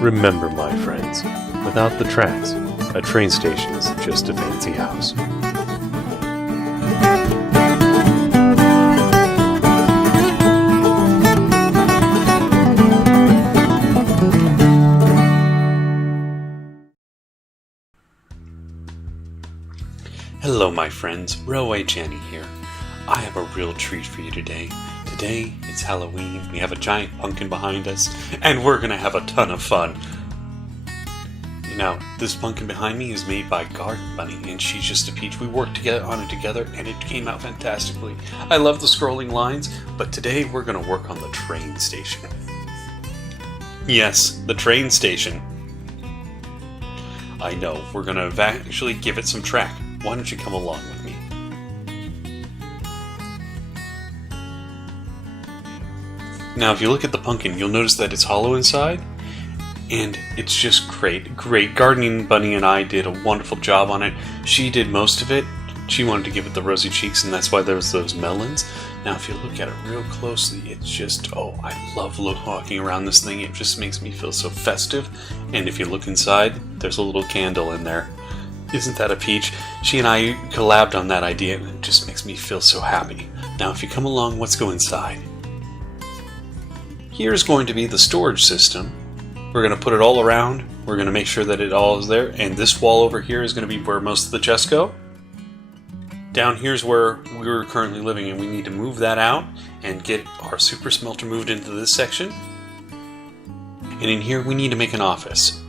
Remember, my friends, without the tracks, a train station is just a fancy house. Hello, my friends. Railway Jenny here. I have a real treat for you today. Today, it's Halloween, we have a giant pumpkin behind us, and we're gonna have a ton of fun. Now, this pumpkin behind me is made by Garden Bunny, and she's just a peach. We worked on it together, and it came out fantastically. I love the scrolling lines, but today we're gonna work on the train station. Yes, the train station. I know, we're gonna actually give it some track. Why don't you come along with me? Now, if you look at the pumpkin, you'll notice that it's hollow inside, and it's just great. Gardening Bunny and I did a wonderful job on it. She did most of it. She wanted to give it the rosy cheeks, and that's why there was those melons. Now, if you look at it real closely, it's just, I love walking around this thing. It just makes me feel so festive. And if you look inside, there's a little candle in there. Isn't that a peach? She and I collabed on that idea, and it just makes me feel so happy. Now, if you come along, let's go inside. Here's going to be the storage system. We're going to put it all around. We're going to make sure that it all is there. And this wall over here is going to be where most of the chests go. Down here's where we're currently living, and we need to move that out and get our super smelter moved into this section. And in here we need to make an office.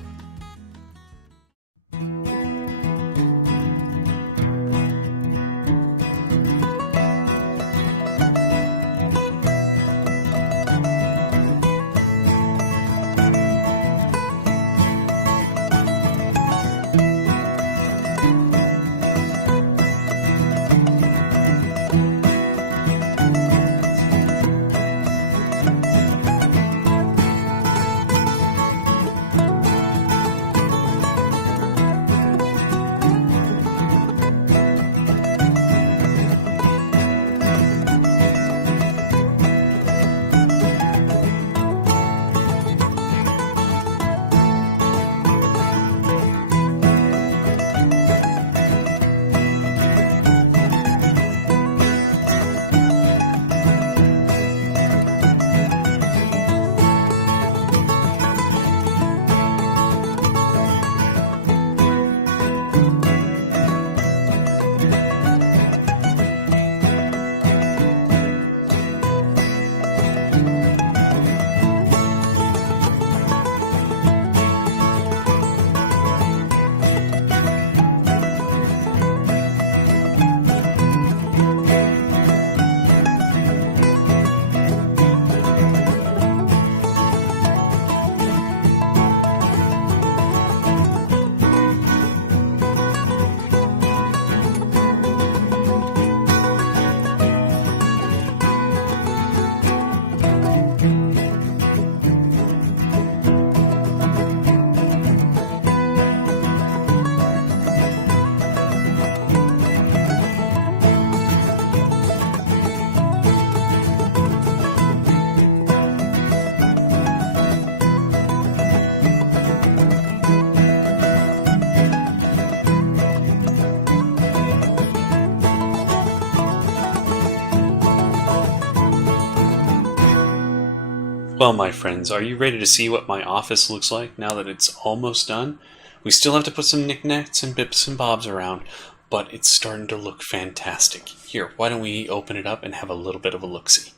Well, my friends, are you ready to see what my office looks like now that it's almost done? We still have to put some knickknacks and bips and bobs around, but it's starting to look fantastic. Here, why don't we open it up and have a little bit of a look-see.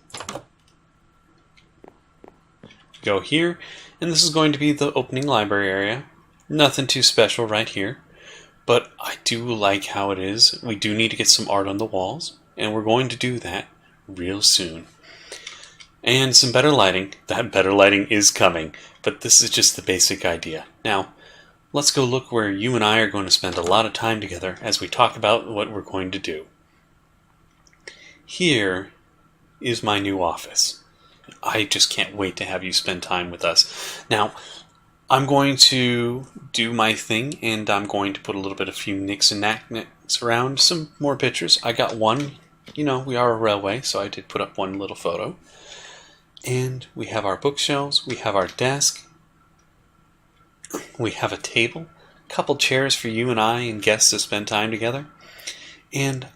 Go here, and this is going to be the opening library area. Nothing too special right here, but I do like how it is. We do need to get some art on the walls, and we're going to do that real soon. And some better lighting. That better lighting is coming, but this is just the basic idea. Now, let's go look where you and I are going to spend a lot of time together as we talk about what we're going to do. Here is my new office. I just can't wait to have you spend time with us. Now, I'm going to do my thing, and I'm going to put a little bit of few nicks and knack-nicks around, some more pictures. I got one. You know, we are a railway, so I did put up one little photo. And we have our bookshelves, we have our desk, We have a table, a couple chairs for you and I and guests to spend time together. And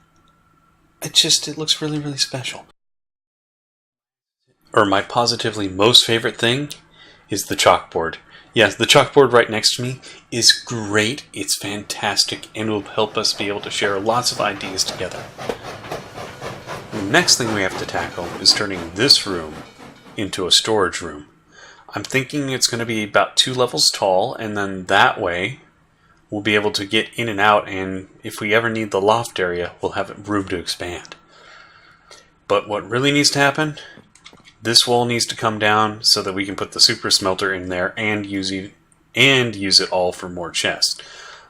it looks really, really special. Or my positively most favorite thing is the chalkboard. Yes, the chalkboard right next to me is great. It's fantastic and will help us be able to share lots of ideas together. The next thing we have to tackle is turning this room into a storage room. I'm thinking it's going to be about 2 levels tall, and then that way we'll be able to get in and out, and if we ever need the loft area, we'll have room to expand. But what really needs to happen, this wall needs to come down so that we can put the super smelter in there and use it all for more chests.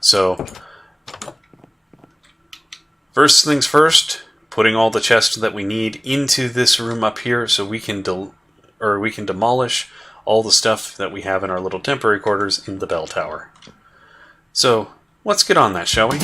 So, first things first, putting all the chests that we need into this room up here so we can demolish all the stuff that we have in our little temporary quarters in the bell tower. So, let's get on that, shall we?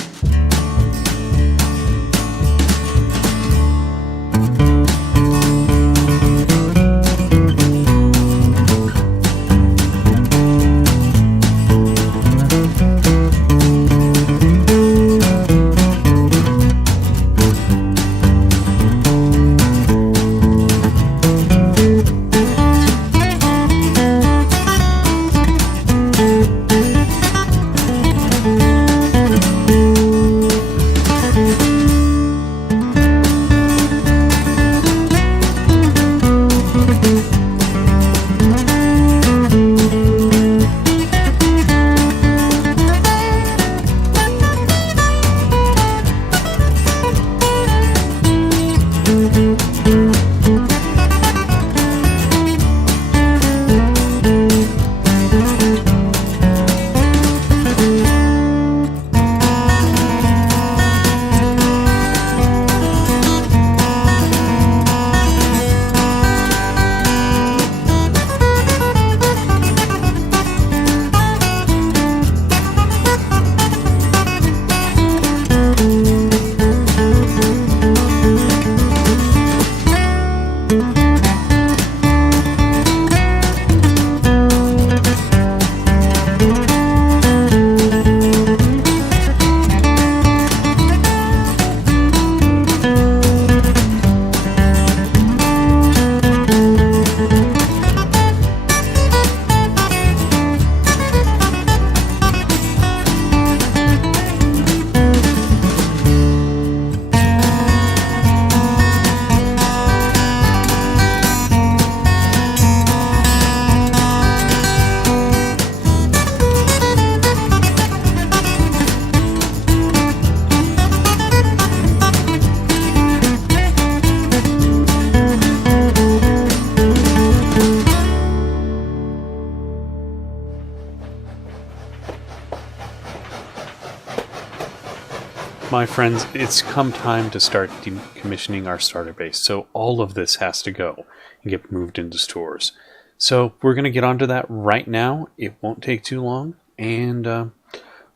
My friends, it's come time to start decommissioning our starter base, so all of this has to go and get moved into stores. So we're going to get onto that right now. It won't take too long, and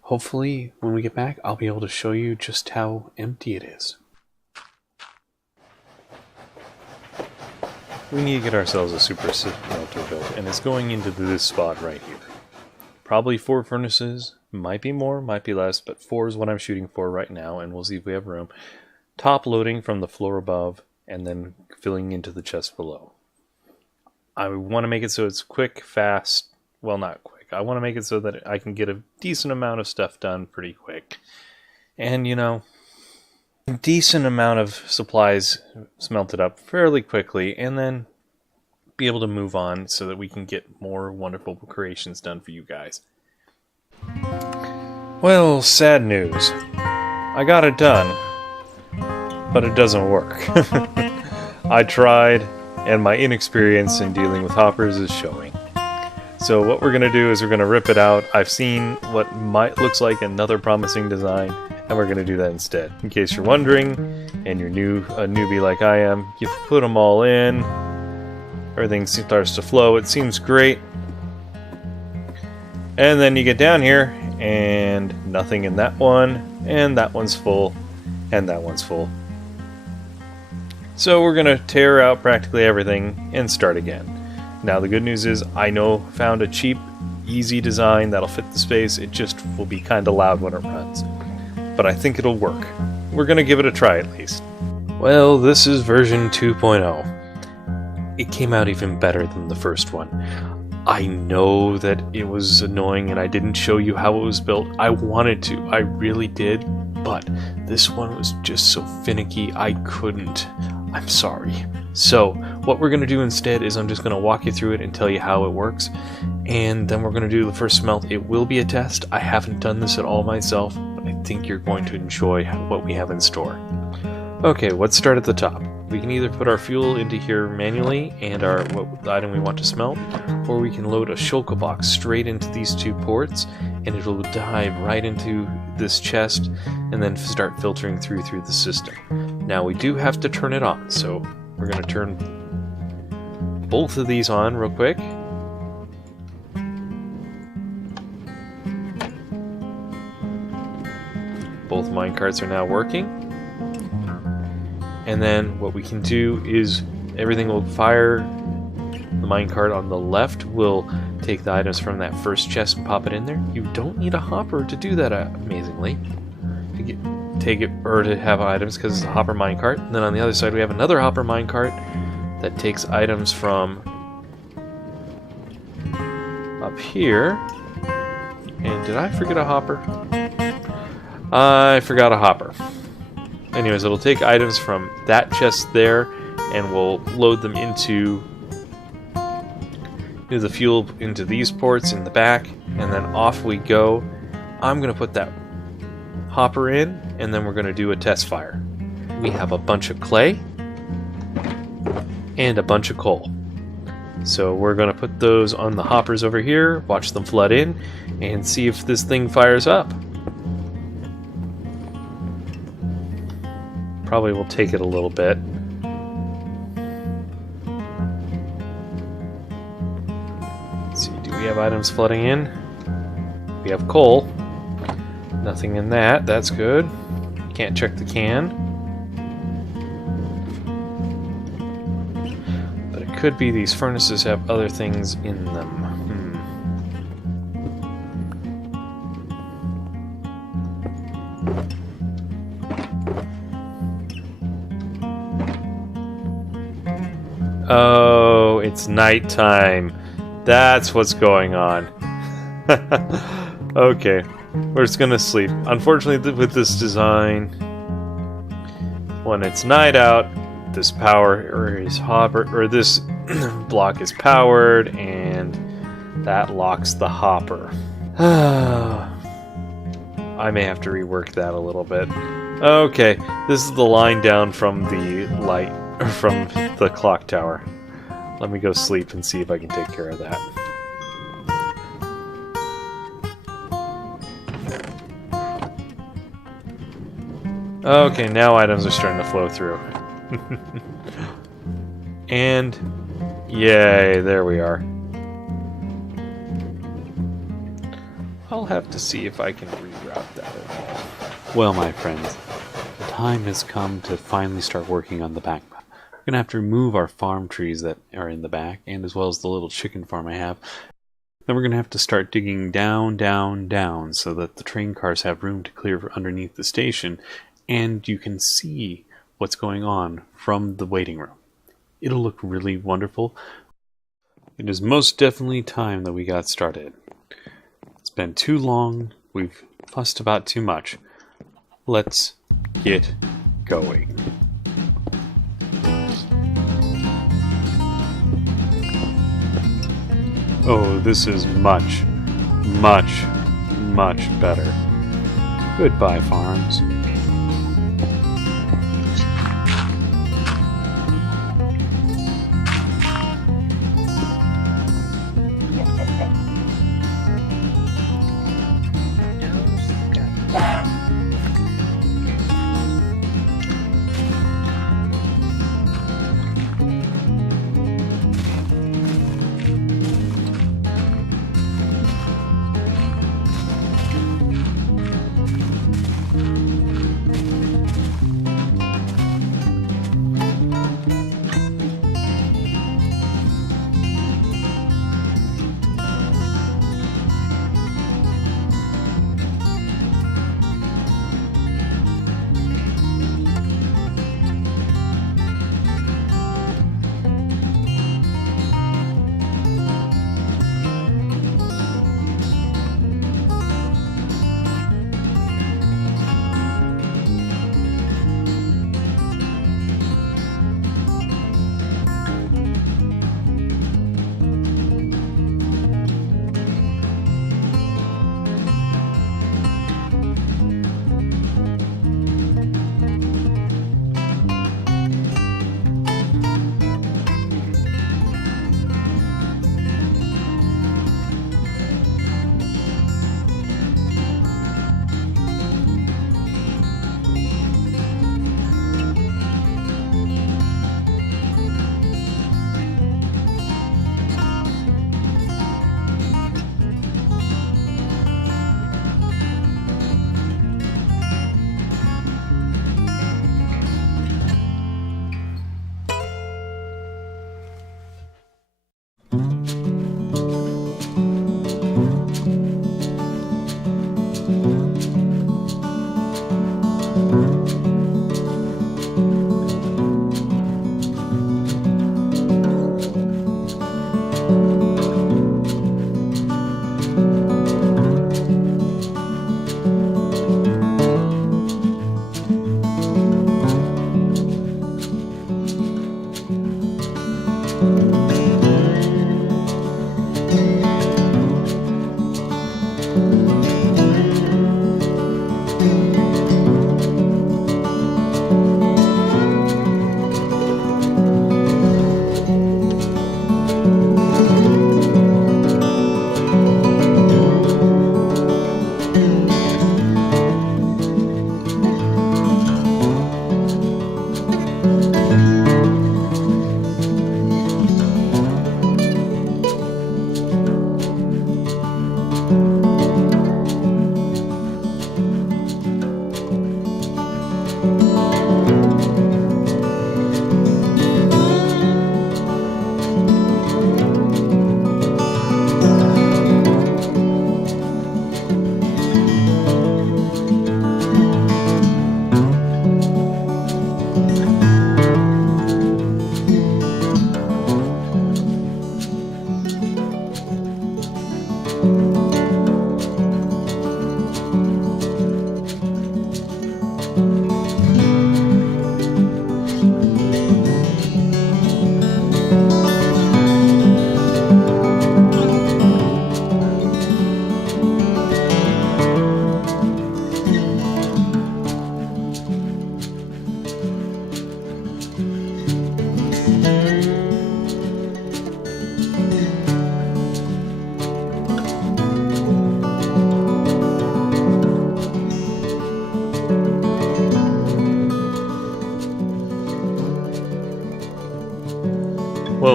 hopefully when we get back, I'll be able to show you just how empty it is. We need to get ourselves a super smelter built, and it's going into this spot right here. Probably 4 furnaces, might be more, might be less, but 4 is what I'm shooting for right now, and we'll see if we have room. Top loading from the floor above, and then filling into the chest below. I want to make it so it's quick, fast, well, not quick. I want to make it so that I can get a decent amount of stuff done pretty quick. And, you know, a decent amount of supplies smelted up fairly quickly, and then be able to move on so that we can get more wonderful creations done for you guys. Well, sad news. I got it done, but it doesn't work. I tried, and my inexperience in dealing with hoppers is showing. So what we're going to do is we're going to rip it out. I've seen what looks like another promising design, and we're going to do that instead. In case you're wondering, and you're a newbie like I am, you put them all in. Everything starts to flow. It seems great. And then you get down here, and nothing in that one, and that one's full, and that one's full. So we're going to tear out practically everything and start again. Now the good news is I found a cheap easy design that'll fit the space. It just will be kind of loud when it runs. But I think it'll work. We're going to give it a try at least. Well, this is version 2.0. It came out even better than the first one. I know that it was annoying and I didn't show you how it was built. I wanted to. I really did. But this one was just so finicky, I couldn't. I'm sorry. So, what we're going to do instead is I'm just going to walk you through it and tell you how it works. And then we're going to do the first smelt. It will be a test. I haven't done this at all myself, but I think you're going to enjoy what we have in store. Okay, let's start at the top. We can either put our fuel into here manually and the item we want to smelt, or we can load a shulker box straight into these two ports, and it'll dive right into this chest and then start filtering through the system. Now we do have to turn it on, so we're going to turn both of these on real quick. Both minecarts are now working. And then what we can do is everything will fire. The minecart on the left will take the items from that first chest and pop it in there. You don't need a hopper to do that, amazingly. To have items, because it's a hopper minecart. And then on the other side we have another hopper minecart that takes items from up here. And did I forget a hopper? I forgot a hopper. Anyways, it'll take items from that chest there, and we'll load them into the fuel into these ports in the back, and then off we go. I'm going to put that hopper in, and then we're going to do a test fire. We have a bunch of clay and a bunch of coal. So we're going to put those on the hoppers over here, watch them flood in, and see if this thing fires up. Probably will take it a little bit. Let's see, do we have items flooding in? We have coal. Nothing in that, that's good. Can't check the can. But it could be these furnaces have other things in them. Oh, it's nighttime. That's what's going on. Okay, we're just gonna sleep. Unfortunately, with this design, when it's night out, this this block is powered, and that locks the hopper. I may have to rework that a little bit. Okay, this is the line down from the light. From the clock tower. Let me go sleep and see if I can take care of that. Okay, now items are starting to flow through. And yay, there we are. I'll have to see if I can reroute that at all. Well, my friends, the time has come to finally start working on the back. We're going to have to remove our farm trees that are in the back, and as well as the little chicken farm I have. Then we're going to have to start digging down, down, down, so that the train cars have room to clear underneath the station, and you can see what's going on from the waiting room. It'll look really wonderful. It is most definitely time that we got started. It's been too long. We've fussed about too much. Let's get going. Oh, this is much, much, much better. Goodbye, farms.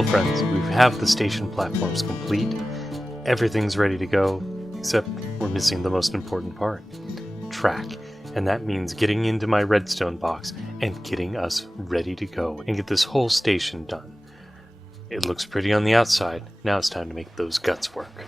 Well, friends, we have the station platforms complete. Everything's ready to go, except we're missing the most important part. Track. And that means getting into my redstone box and getting us ready to go and get this whole station done. It looks pretty on the outside. Now it's time to make those guts work.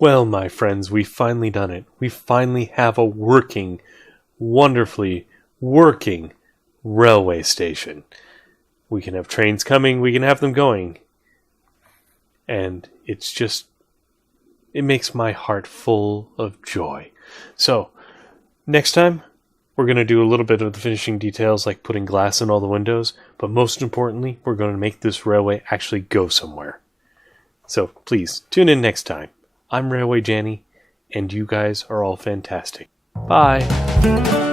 Well, my friends, we've finally done it. We finally have a working, wonderfully working railway station. We can have trains coming, we can have them going. And it's just, it makes my heart full of joy. So, next time, we're going to do a little bit of the finishing details, like putting glass in all the windows, but most importantly, we're going to make this railway actually go somewhere. So, please, tune in next time. I'm Railway Janny, and you guys are all fantastic. Bye!